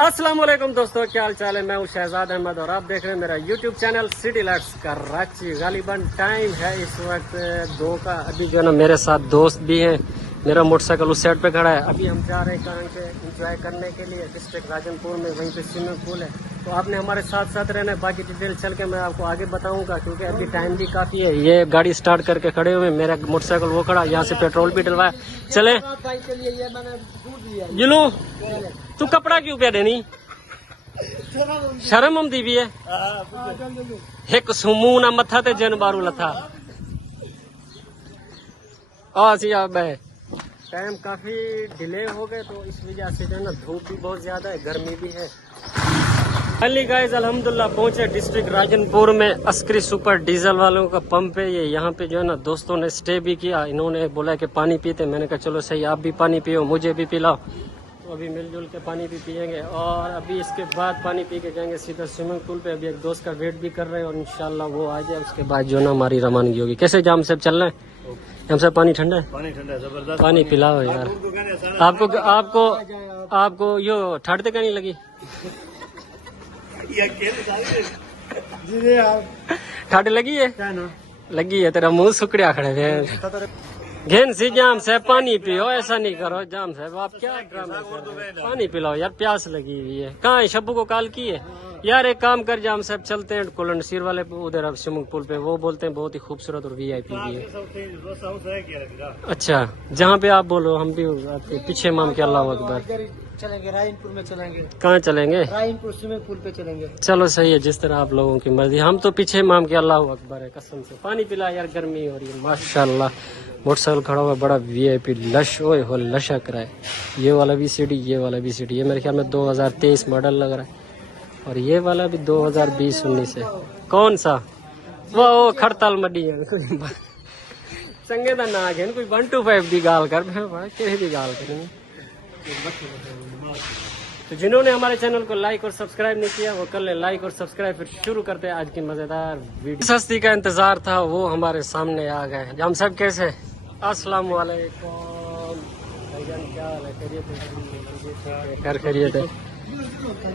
अस्सलामुअलैकुम दोस्तों, क्या हाल चाल है। मैं हूँ शहजाद अहमद और आप देख रहे हैं मेरा YouTube channel city lights Karachi. गालिबन टाइम है इस वक्त 2 का। अभी जो है ना मेरे साथ दोस्त भी हैं, मेरा मोटरसाइकिल उस साइड पे खड़ा है। अभी हम जा रहे हैं कहाँ के एंजॉय करने के लिए, डिस्ट्रिक्ट राजनपुर में, वहीं पे स्विमिंग पूल है। तो आपने हमारे साथ साथ रहना है, बाकी डिटेल चल के मैं आपको आगे बताऊंगा, क्योंकि अभी टाइम भी काफ़ी है। ये गाड़ी स्टार्ट करके खड़े हुए, मेरा मोटरसाइकिल वो खड़ा, यहाँ से पेट्रोल भी डलवाया। चले जुलू, तू कपड़ा क्यों पहने नहीं, शर्म आती भी है। एक सुमू ना मथा ते जन बारू लथा टाइम काफी डिले हो गए, तो इस वजह से जो है ना धूप भी बहुत ज्यादा है, गर्मी भी है। फाइनली गाइस अल्हम्दुलिल्लाह पहुंचे डिस्ट्रिक्ट राजनपुर में। अस्करी सुपर डीजल वालों का पंप है ये। यहाँ पे जो है ना दोस्तों ने स्टे भी किया। इन्होंने बोला कि पानी पीते, मैंने कहा चलो सही, आप भी पानी पियो, मुझे भी पिलाओ। तो अभी मिलजुल के पानी भी पियेंगे और अभी इसके बाद पानी पी के जाएंगे सीधा स्विमिंग पूल पे। अभी एक दोस्त का वेट भी कर रहे हैं और इंशाल्लाह वो आ जाए, उसके बाद जो ना हमारी रवानगी होगी। कैसे जाम से चलना है? हम सब पानी ठंडा है, पानी ठंडा है, जबरदस्त पानी पिलाओ यार। आपको आपको आपको यो ठंड का नहीं लगी? ठंड लगी है? लगी है, तेरा मुंह सुकड़िया खड़े थे। घेन सी जाम से पानी पियो, ऐसा नहीं करो जाम साहब, आप क्या ड्रामा कर रहे हो? पानी पिलाओ यार, प्यास लगी हुई है। कहाँ है शब्बू को कॉल की है यार? एक काम कर जाम साहब, चलते हैं कोलन सीर वाले उधर अब स्विमिंग पूल पे। वो बोलते हैं बहुत ही खूबसूरत और वीआईपी भी है। अच्छा, जहाँ पे आप बोलो हम भी आपके पीछे। माम के अल्लाह अकबर। चलेंगे रायनपुर में, चलेंगे। कहाँ चलेंगे? रायनपुर स्विमिंग पूल पे चलेंगे। चलो सही है, जिस तरह आप लोगों की मर्जी। हम तो पीछे माम के अल्लाह अकबर है कसम से। पानी पिला यार, गर्मी हो रही है माशाल्लाह। मोटरसाइकिल खड़ा हुआ बड़ा वीआईपी लश ओए हो लशक रहा है। ये वाला भी सिटी, ये वाला भी सिटी। ये मेरे ख्याल में 2023 मॉडल लग रहा है और ये वाला भी 2020-19 है। कौन सा? वो खड़ताल मडी है चंगे दा ना है कोई 125 की गाल कर की गाल करेंगे। तो जिन्होंने हमारे चैनल को लाइक और सब्सक्राइब नहीं किया वो कर ले लाइक और सब्सक्राइब। फिर शुरू करते हैं आज की मजेदार वीडियो। सस्ती का इंतजार था, वो हमारे सामने आ गए। हम सब कैसे? अस्सलाम वालेकुम भाईजान, क्या हाल है? खैरियत है?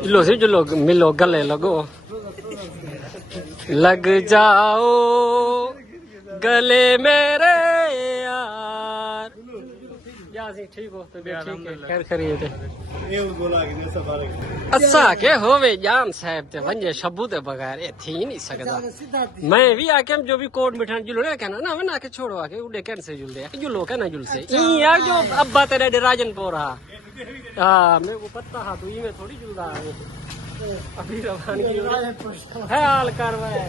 लो से जो लोग मिलो, गले लगो, लग जाओ गले मेरे यार। ठीक हो तो ठीक है, खैर खैरियत है। अच्छा के होवे जाम साहब ते वंजे शब्बू ते बगैर ए थी नहीं सकदा। मैं भी आके जो भी कोट मिठान जुलो ना कहना ना वना के छोड़ो आके उड़े कैसे जुल दे जुलो कहना जुल से ई यार जो अब्बा तेरे राजनपुर हां मेरे को पता हा तू ई में थोड़ी जुलदा है। अभी रवानगी है हाल करवा है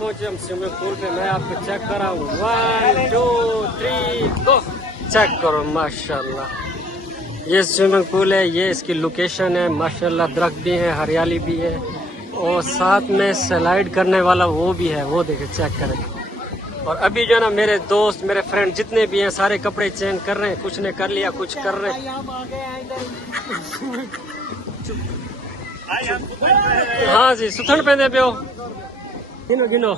पहुंचे हम स्विमिंग पूल पे। मैं आपको चेक कराऊं, 1 2 3 गो। चेक करो माशाल्लाह, ये स्विमिंग पूल है, ये इसकी लोकेशन है माशाल्लाह। दरख्त भी है, हरियाली भी है और साथ में स्लाइड करने वाला वो भी है, वो देखे चेक करें। और अभी जो है ना मेरे दोस्त मेरे फ्रेंड जितने भी हैं सारे कपड़े चेंज कर रहे हैं। कुछ ने कर लिया, कुछ कर रहे हैं। हाँ जी, सुथन पहने पे हो गिनो गिनो।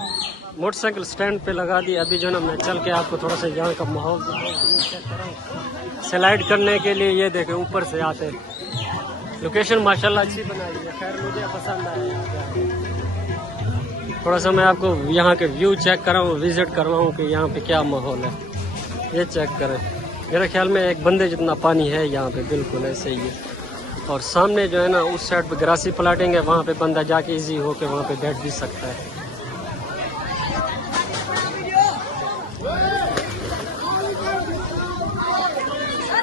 मोटरसाइकिल स्टैंड पे लगा दी। अभी जो ना मैं चल के आपको थोड़ा सा यहाँ का माहौल स्लाइड करने के लिए ये देखें ऊपर से आते। लोकेशन माशाल्लाह अच्छी बनाई है, खैर मुझे पसंद आई। थोड़ा सा मैं आपको यहाँ के व्यू चेक कराऊँ, विजिट करवाऊँ कि यहाँ पे क्या माहौल है। ये चेक करें, मेरे ख्याल में एक बंदे जितना पानी है यहाँ पे, बिल्कुल ऐसे ही है। और सामने जो है ना उस साइड पे ग्रासी प्लाटिंग है, वहाँ पे बंदा जाके इजी होके वहाँ पे बैठ भी सकता है।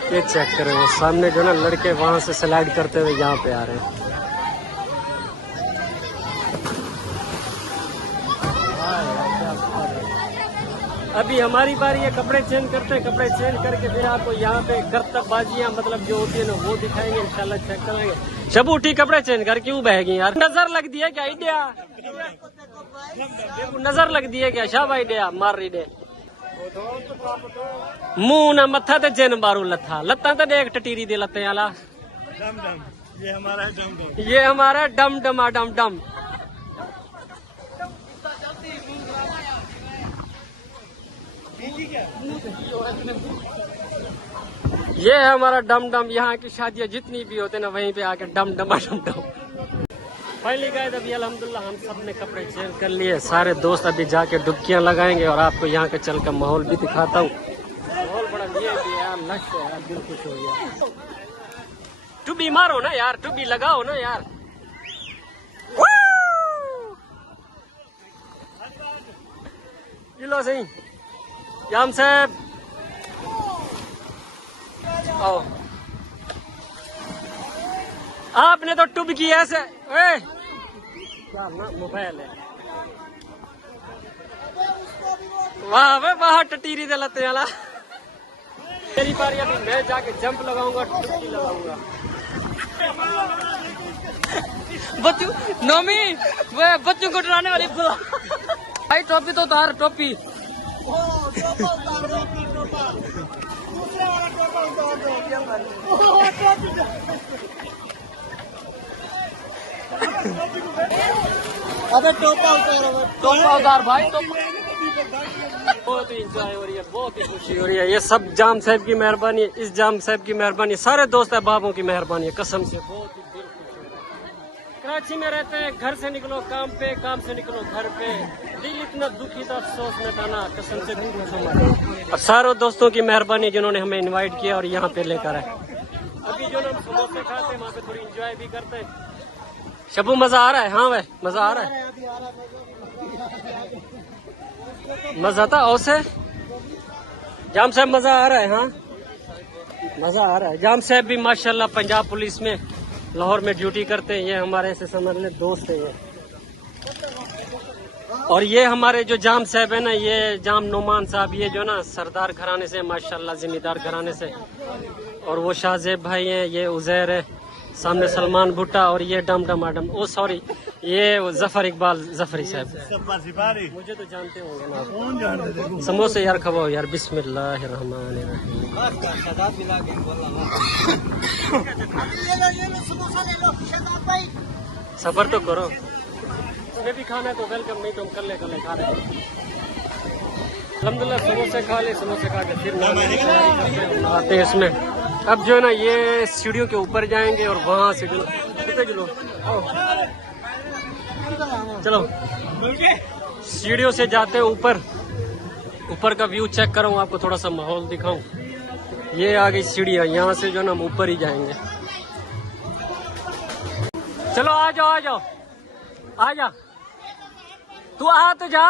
ये चेक करें, वो सामने जो ना लड़के वहां से स्लाइड करते हुए यहाँ पे आ रहे हैं। अभी हमारी बारी है, कपड़े चेंज करते हैं। कपड़े चेंज करके फिर आपको यहाँ पे करतबबाजियाँ मतलब जो होती है ना वो दिखाएंगे, इंशाल्लाह चेक करेंगे। शबू ठीक कपड़े चेंज कर, क्यों बहेगी यार? नजर लग दी है क्या? आइडिया नजर लग दी है क्या? शाह आइडिया मार रही दे मुंह ना मत्था ते जिन बारू लथा लत्ता तो देख टटीरी दे लत्ते वाला। ये हमारा डम डमा डम डम। ये है हमारा डम डम। यहाँ की शादियाँ जितनी भी होते ना वहीं पे आके डम डम डम डम। फाइनली गाइस अभी अल्हम्दुलिल्लाह हम सब ने कपड़े चेंज कर लिए। सारे दोस्त अभी जाके डुबकियाँ लगाएंगे और आपको यहाँ के चल का माहौल भी दिखाता हूँ। माहौल बड़ा ये भी यार, लश है यार, दिल खुश हो गया। टुबी मारो ना यार, टुबी लगाओ ना यार। लो सही याम साहब आओ। आपने तो टुब की ऐसे क्या मोबाइल है। वाह वे वाह टटीरी दे लते वाला। मेरी बारी अभी मैं जाके जंप लगाऊंगा, टुबकी लगाऊंगा। बच्चों नोमी वो बच्चों को डराने वाली बुला। भाई टोपी तो उतार, टोपी अबे टोपा उतार भाई। बहुत ही इंजॉय हो रही है, बहुत ही खुशी हो रही है। ये सब जाम साहब की मेहरबानी है, इस जाम साहब की मेहरबानी है, सारे दोस्त अहबाबों की मेहरबानी है, कसम से बहुत ही दिल खुश हो रहा है। कराची में रहते हैं, घर से निकलो काम पे, काम से निकलो घर पे, दिल इतना दुखी था, अफसोस में था ना, कसम से दिल खुश हमारा। और सारे दोस्तों की मेहरबानी जिन्होंने हमें इनवाइट किया और यहाँ पे लेकर आए। अभी जो ना समोसे खाते हैं वहाँ पे थोड़ी इंजॉय भी करते हैं। शबू मजा आ रहा है? हाँ भाई मजा आ रहा है, मजा था ओसे जाम साहब, मजा आ रहा है। हाँ मजा आ रहा है। जाम साहब भी माशाल्लाह पंजाब पुलिस में लाहौर में ड्यूटी करते हैं। ये हमारे ऐसे समझ ले दोस्त है ये। और ये हमारे जो जाम साहब है ना, ये जाम नोमान साहब, ये जो ना सरदार घराने से माशाल्लाह, जिम्मेदार घराने से। और वो शाहजेब भाई हैं, ये उजैर है, सामने सलमान भुट्टा, और ये डम डम आडम, ओ सॉरी ये जफर इकबाल जफरी साहब। मुझे तो जानते होंगे ना। समोसे यार खवाओ यार, बिस्मिल्लाहिर्रहमानिर्रहीम। सफर तो करो, तुम्हें भी खाना है तो वेलकम, नहीं तो हम कल खा रहे हैं। अल्हम्दुलिल्लाह समोसे खा ले, समोसे खा के फिर आते हैं इसमें। अब जो है ना ये सीढ़ियों के ऊपर जाएंगे और वहाँ से कितने किलो चलो सीढ़ियों से जाते हैं ऊपर। ऊपर का व्यू चेक करूँ, आपको थोड़ा सा माहौल दिखाऊं। ये आ गई सीढ़ियाँ, यहाँ से जो ना हम ऊपर ही जाएंगे। चलो आ जाओ आ जाओ आ जा, तू आ तो जा।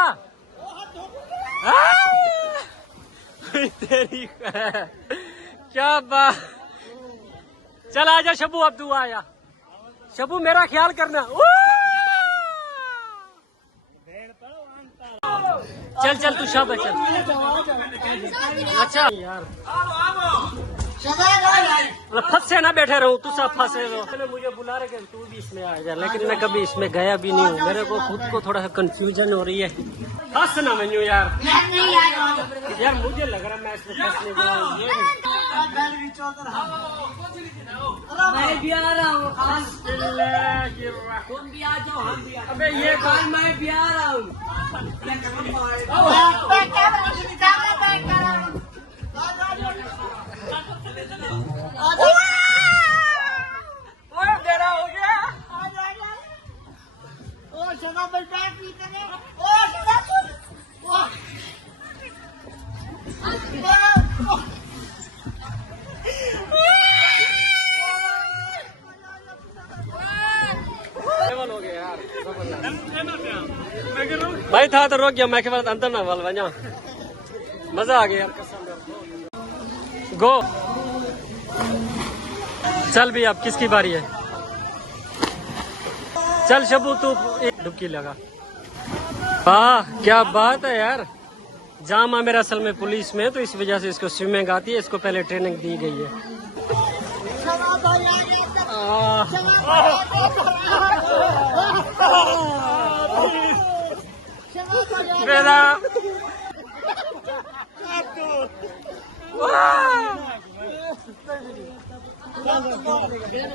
तेरी क्या बात। चल आजा शबू, अब तू आया। शबू मेरा ख्याल करना। चल चल तू शाबाश चल। अच्छा यार फंसे ना बैठे रहूं, तू सब फंसे रहो। मुझे बुला रहे तू भी इसमें आ जा, लेकिन मैं कभी इसमें गया भी नहीं हूँ। मेरे को खुद को थोड़ा सा कंफ्यूजन हो रही है। फंस ना मैनू यार, यार मुझे लग रहा है मैं इसमें फंसने जा रहा हूँ। मैं भी आ रहा हूँ, तुम भी आ जाओ, हम भी आ। अबे ये मैं भी आ रहा हूँ। मेरा हो गया। हो गया यार भाई, था तो रोक गया मैं के बाद अंदर ना वाल वजा। मजा आ गया यार कसम। गो चल भी, अब किसकी बारी है? चल शबू तू एक डुबकी लगा। वाह क्या बात है यार। जामा मेरा असल में पुलिस में है, तो इस वजह से इसको स्विमिंग आती है। इसको पहले ट्रेनिंग दी गई है। मेरा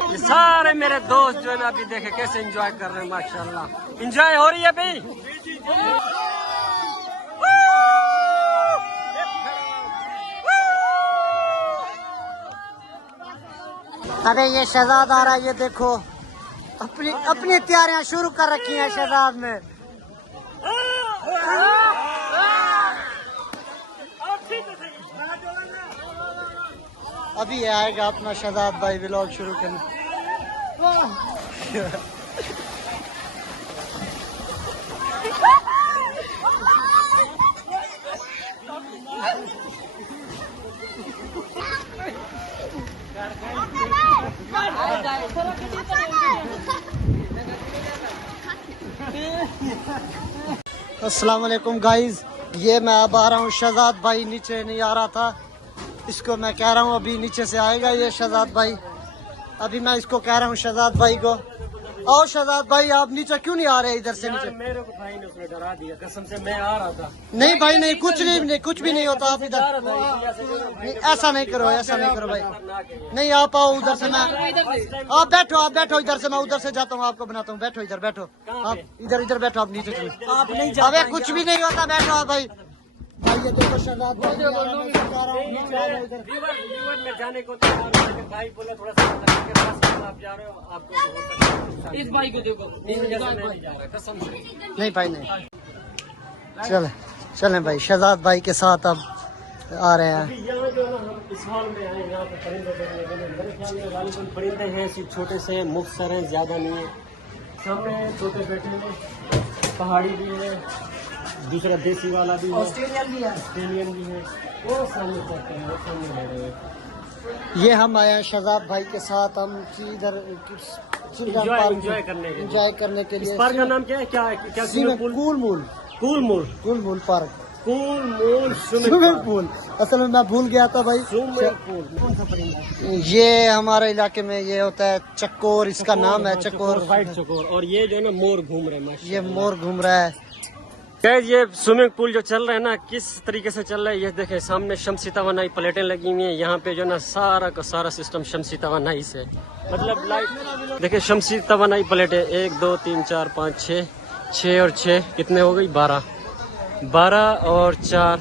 ये सारे मेरे दोस्त जो है ना अभी देखे कैसे एंजॉय कर रहे हैं। माशाल्लाह एंजॉय हो रही है भाई। अबे ये शहजाद आ रहा है, ये देखो अपनी अपनी तैयारियां शुरू कर रखी हैं शहजाद में। अभी आएगा अपना शहजाद भाई व्लॉग शुरू करने। अस्सलाम वालेकुम गाइज, ये मैं अब आ रहा हूँ। शहजाद भाई नीचे नहीं आ रहा था, इसको मैं कह रहा हूँ अभी नीचे से आएगा ये शहजाद भाई। अभी मैं इसको कह रहा हूँ शहजाद भाई को, आओ शहजाद भाई आप नीचे क्यों नहीं आ रहे इधर से नीचे? मेरे को भाई ने उसने डरा दिया, कसम से मैं आ रहा था। नहीं भाई नहीं, कुछ नहीं, कुछ भी नहीं होता। आप इधर नहीं, ऐसा नहीं करो, ऐसा नहीं करो भाई। नहीं आप आओ उधर से, मैं आप बैठो इधर से, मैं उधर से जाता हूँ, आपको बनाता हूँ। बैठो इधर, बैठो आप इधर बैठो, आप नीचे चलो। आप नहीं अबे कुछ भी नहीं होता, बैठो आप भाई। भाई ये देखो शहजाद भाई व्यूअर में जाने को भाई बोला थोड़ा सा आप जा रहे हो, आपको इस भाई को देखो। कसम से नहीं भाई नहीं। चले भाई, शहजाद भाई के साथ अब आ रहे हैं। यहाँ जो ना हम इस हॉल में आए, यहाँ पे परिंदे देखने के लिए। मेरे ख्याल में गालिबन परिंदे हैं, सिर्फ छोटे से हैं, मुख्तसर हैं, ज्यादा नहीं है। सामने छोटे बैठे हैं, पहाड़ी भी है, दूसरा देसी वाला भी है, ऑस्ट्रेलियन भी है। वो सामने चलते हैं, वो सामने रह रहे हैं। ये हम आए हैं शहजाद भाई के साथ, हम इधर एंजॉय करने के लिए। इस पार्क का नाम क्या है? क्या कूल पार्क, स्विमिंग पूल। असल में मैं भूल गया था भाई। ये हमारे इलाके में ये होता है चकोर, इसका नाम है चकोर, व्हाइट चकोर। और ये जो है ना मोर घूम रहे हैं, ये मोर घूम रहा है। ये स्विमिंग पूल जो चल रहा है ना, किस तरीके से चल रहा है ये देखे। सामने शमसी तवानाई प्लेटें लगी हुई हैं, यहाँ पे जो ना सारा का सारा सिस्टम शमसी तवानाई से, मतलब लाइट देखे शमसी तवानाई प्लेटें 1 2 3 4 5 6 और 6 कितने हो गई? 12 और 4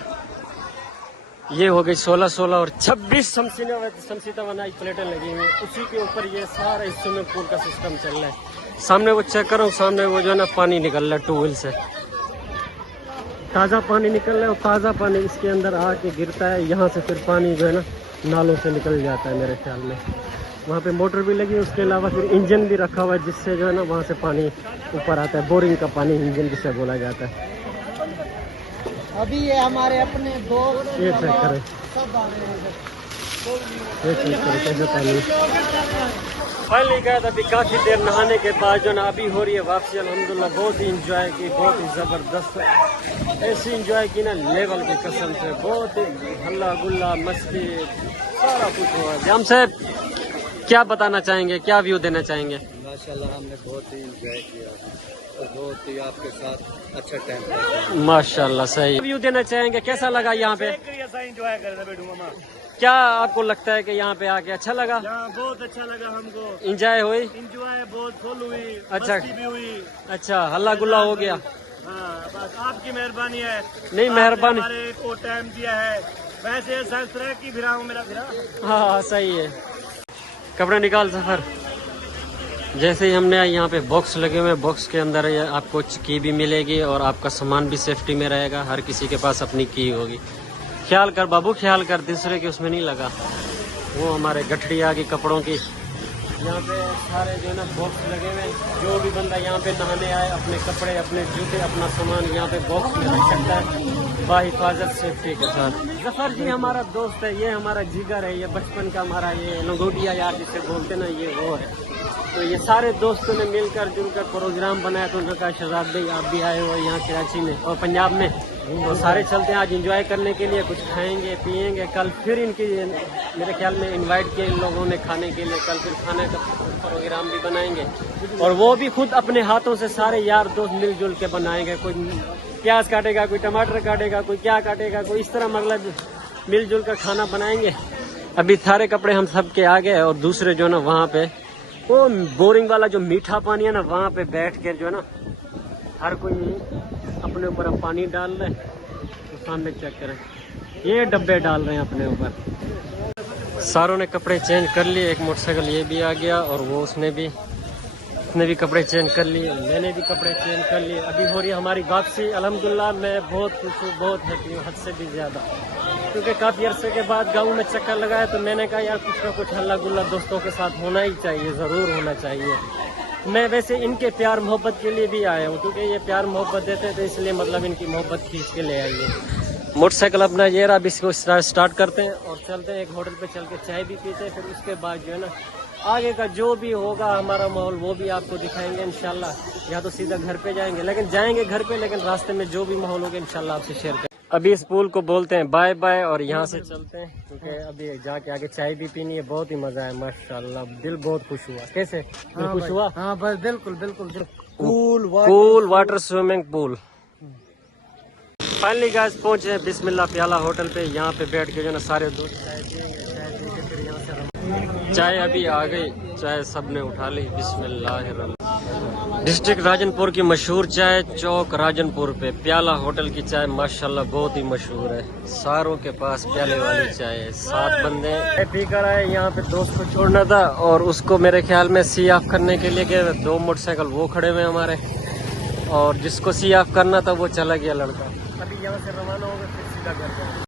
ये हो गई 16 और 26 शमसी तवानाई प्लेटें लगी हुई हैं। उसी के ऊपर ये सारा स्विमिंग पूल का सिस्टम चल रहा है। सामने वो चेक करो, सामने वो जो है ना पानी निकल रहा है ट्यूबवेल से, ताज़ा पानी निकल रहा है। और ताज़ा पानी इसके अंदर आके गिरता है, यहाँ से फिर पानी जो है ना नालों से निकल जाता है मेरे ख्याल में। वहाँ पे मोटर भी लगी है, उसके अलावा फिर इंजन भी रखा हुआ है, जिससे जो है ना वहाँ से पानी ऊपर आता है। बोरिंग का पानी इंजन जिसे बोला जाता है। अभी ये हमारे अपने दोस्त ये चेक करें, ये चेक करें कैसे पानी। फाइनली गया था, अभी काफ़ी देर नहाने के बाद जो ना अभी हो रही है वापसी। अल्हम्दुलिल्लाह बहुत ही इंजॉय की, बहुत ही ज़बरदस्त ऐसी इंजॉय की ना लेवल की कसम से। बहुत ही हल्ला गुल्ला मस्ती सारा कुछ हुआ। जाम साहब क्या बताना चाहेंगे, क्या व्यू देना चाहेंगे? माशाल्लाह हमने बहुत ही इंजॉय किया और बहुत ही आपके साथ अच्छा टाइम। माशाल्लाह सही व्यू देना चाहेंगे। कैसा लगा यहाँ पे? इंजॉय कर रहे बैठू मामा। क्या आपको लगता है कि यहाँ पे आके अच्छा लगा? बहुत अच्छा लगा हमको, इंजॉय हुई, इंजॉय बहुत फुल हुई, अच्छा मस्ती भी हुई। अच्छा हल्ला गुल्ला हो गया? हाँ बस आपकी मेहरबानी है, नहीं मेहरबानी, हमारे को टाइम दिया है। वैसे सर की फिरा हूँ, मेरा फिरा। हाँ सही है। कपड़े निकाल सफर। जैसे ही हमने यहाँ पे बॉक्स लगे हुए हैं, बॉक्स के अंदर आपको की भी मिलेगी और आपका सामान भी सेफ्टी में रहेगा। हर किसी के पास अपनी की होगी। ख्याल कर बाबू, ख्याल कर, दूसरे के उसमें नहीं लगा। वो हमारे गठड़ी आ गई कपड़ों की। यहाँ पे सारे जो है ना बॉक्स लगे हुए हैं। जो भी बंदा यहाँ पे नहाने आए अपने कपड़े, अपने जूते, अपना सामान यहाँ पे बॉक्स में रख सकता है बाहिफाजत सेफ्टी के साथ। जफर जी हमारा दोस्त है, ये हमारा जिगर है, ये बचपन का हमारा ये लंगोटिया यार जिसे बोलते ना, ये वो है। तो ये सारे दोस्तों ने मिलकर जुलकर प्रोग्राम बनाया। तो उन्होंने कहा शहजाद भाई आप भी आए हो यहाँ कराची में और पंजाब में, तो सारे चलते हैं आज एंजॉय करने के लिए, कुछ खाएंगे पिएंगे। कल फिर इनकी मेरे ख्याल में इनवाइट किए इन लोगों ने खाने के लिए। कल फिर खाने का प्रोग्राम भी बनाएंगे और वो भी खुद अपने हाथों से सारे यार दोस्त मिलजुल के बनाएंगे। कोई प्याज काटेगा, कोई टमाटर काटेगा, कोई क्या काटेगा, कोई इस तरह मतलब मिलजुल कर खाना बनाएंगे। अभी सारे कपड़े हम सब के आ गए और दूसरे जो ना वहाँ पे वो बोरिंग वाला जो मीठा पानी है ना, वहाँ पे बैठ कर जो है ना हर कोई अपने ऊपर अब पानी डाल रहे हैं। तो सामने चेक करें, ये डब्बे डाल रहे हैं अपने ऊपर। सारों ने कपड़े चेंज कर लिए, एक मोटरसाइकिल ये भी आ गया और वो उसने भी कपड़े चेंज कर लिए, मैंने भी कपड़े चेंज कर लिए। अभी हो रही है हमारी वापसी। अल्हम्दुलिल्लाह मैं बहुत खुश हूँ, बहुत हैप्पी हूँ, हद से भी ज़्यादा, क्योंकि काफ़ी अरसे के बाद गाँव में चक्कर लगाया तो मैंने कहा यार कुछ ना कुछ हल्ला गुल्ला दोस्तों के साथ होना ही चाहिए, ज़रूर होना चाहिए। मैं वैसे इनके प्यार मोहब्बत के लिए भी आया हूँ, क्योंकि ये प्यार मोहब्बत देते हैं तो इसलिए मतलब इनकी मोहब्बत खींच के ले आइए। मोटरसाइकिल अपना ये रहा, अब इसको स्टार्ट करते हैं और चलते हैं, एक होटल पे चल के चाय भी पीते हैं। फिर उसके बाद जो है ना आगे का जो भी होगा हमारा माहौल वो भी आपको दिखाएंगे इंशाल्लाह। या तो सीधा घर पे जाएंगे, लेकिन जाएंगे घर पे, लेकिन रास्ते में जो भी माहौल होगा इंशाल्लाह आपसे शेयर करें। अभी इस पुल को बोलते हैं बाय बाय और यहाँ से चलते हैं, क्योंकि अभी जाके आगे चाय भी पीनी है। बहुत ही मजा है माशाल्लाह, दिल बहुत खुश हुआ। कैसे दिल खुश हुआ? हाँ बस बिल्कुल बिल्कुल। Cool water swimming pool. Finally guys पहुंचे हैं बिस्मिल्लाह प्याला होटल पे। यहाँ पे बैठ के जो ना सारे दोस्त चाय पिएंगे, चाय पी के फिर यहाँ से चाय अभी आ गई, चाय सबने उठा ली। बिस्मिल्लाह। डिस्ट्रिक्ट राजनपुर की मशहूर चाय चौक राजनपुर पे प्याला होटल की चाय माशाल्लाह बहुत ही मशहूर है। सारों के पास प्याले वाली चाय है। 7 बंदे पी कर आए। यहाँ पे दोस्त को छोड़ना था और उसको मेरे ख्याल में सी ऑफ करने के लिए गए। 2 मोटरसाइकिल वो खड़े हुए हमारे, और जिसको सी ऑफ करना था वो चला गया लड़का। अभी यहाँ से रवाना होगा फिर सीधा घर जाएंगे।